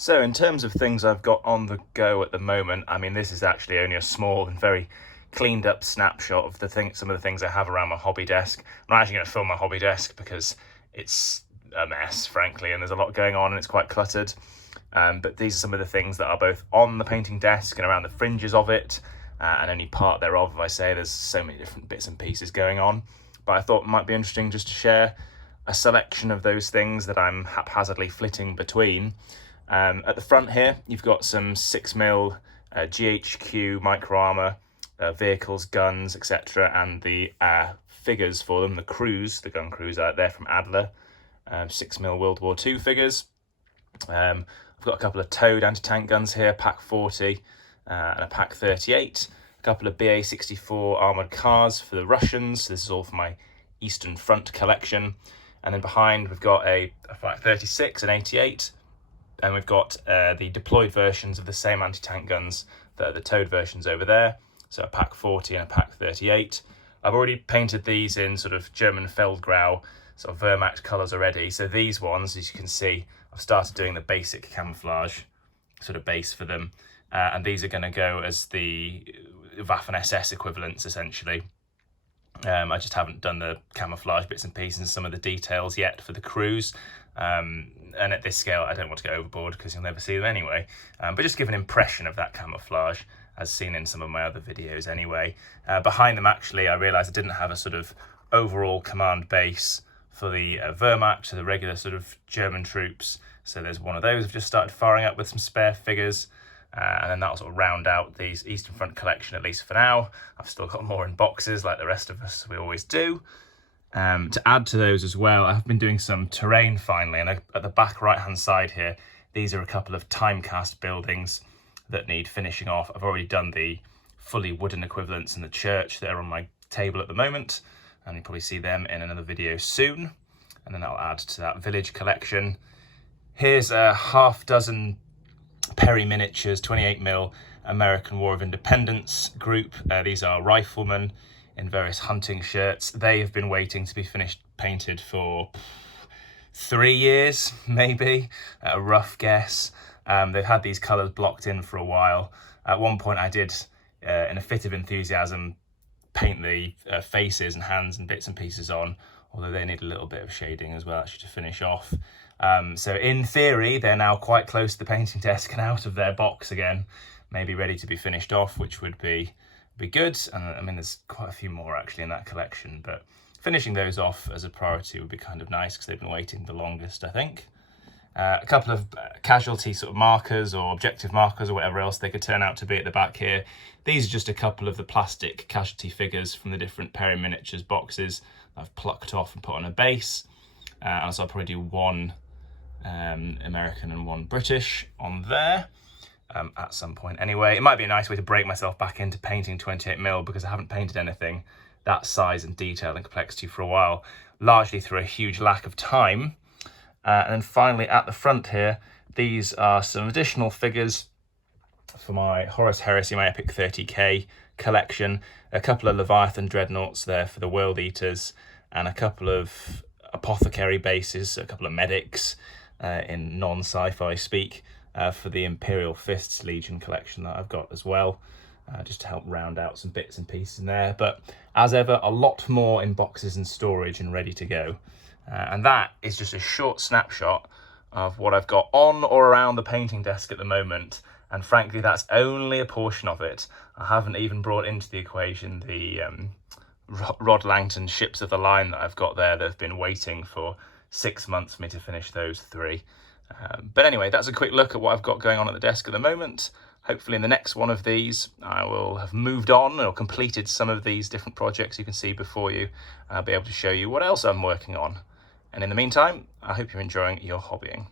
So in terms of things I've got on the go at the moment, I mean, this is actually only a small and very cleaned up snapshot of some of the things I have around my hobby desk. I'm not actually going to film my hobby desk because it's a mess, frankly, and there's a lot going on and it's quite cluttered. But these are some of the things that are both on the painting desk and around the fringes of it, and any part thereof. If I say, there's so many different bits and pieces going on. But I thought it might be interesting just to share a selection of those things that I'm haphazardly flitting between. At the front here, you've got some 6mm GHQ micro armor, vehicles, guns, etc., and the figures for them, the gun crews out there from Adler, 6mm World War II figures. I've got a couple of towed anti-tank guns here, Pack 40 and a Pack 38. A couple of BA-64 armoured cars for the Russians. This is all for my Eastern Front collection. And then behind we've got a Pack 36 and 88. And we've got the deployed versions of the same anti-tank guns that are the towed versions over there. So a Pack 40 and a Pack 38. I've already painted these in sort of German Feldgrau, sort of Wehrmacht colours already. So these ones, as you can see, I've started doing the basic camouflage sort of base for them. And these are going to go as the Waffen-SS equivalents, essentially. I just haven't done the camouflage bits and pieces and some of the details yet for the crews. And at this scale, I don't want to go overboard because you'll never see them anyway. But just give an impression of that camouflage as seen in some of my other videos anyway. Behind them, actually, I realised I didn't have a sort of overall command base for the Wehrmacht, so the regular sort of German troops. So there's one of those I've just started firing up with some spare figures. And then that'll sort of round out the Eastern Front collection, at least for now. I've still got more in boxes like the rest of us, we always do. To add to those as well, I've been doing some terrain finally, and at the back right hand side here, these are a couple of time-cast buildings that need finishing off. I've already done the fully wooden equivalents in the church that are on my table at the moment, and you'll probably see them in another video soon. And then I'll add to that village collection. Here's a half dozen Perry miniatures, 28mm American War of Independence group. These are riflemen in various hunting shirts. They have been waiting to be finished painted for 3 years, maybe, a rough guess. They've had these colours blocked in for a while. At one point I did, in a fit of enthusiasm, paint the faces and hands and bits and pieces on, although they need a little bit of shading as well actually to finish off. So in theory, they're now quite close to the painting desk and out of their box again, maybe ready to be finished off, which would be good. And I mean, there's quite a few more actually in that collection, but finishing those off as a priority would be kind of nice because they've been waiting the longest, I think. A couple of casualty sort of markers or objective markers or whatever else they could turn out to be at the back here. These are just a couple of the plastic casualty figures from the different Perry Miniatures boxes I've plucked off and put on a base. And so I'll probably do one American and one British on there at some point anyway. It might be a nice way to break myself back into painting 28mm because I haven't painted anything that size and detail and complexity for a while, largely through a huge lack of time. And then finally at the front here, these are some additional figures for my Horus Heresy, my Epic 30k collection. A couple of Leviathan Dreadnoughts there for the World Eaters, and a couple of apothecary bases, a couple of medics in non-sci-fi speak for the Imperial Fists Legion collection that I've got as well, just to help round out some bits and pieces in there. But as ever, a lot more in boxes and storage and ready to go. And that is just a short snapshot of what I've got on or around the painting desk at the moment. And frankly, that's only a portion of it. I haven't even brought into the equation the Rod Langton ships of the line that I've got there that have been waiting for 6 months for me to finish those 3. But anyway, that's a quick look at what I've got going on at the desk at the moment. Hopefully in the next one of these, I will have moved on or completed some of these different projects you can see before you. I'll be able to show you what else I'm working on. And in the meantime, I hope you're enjoying your hobbying.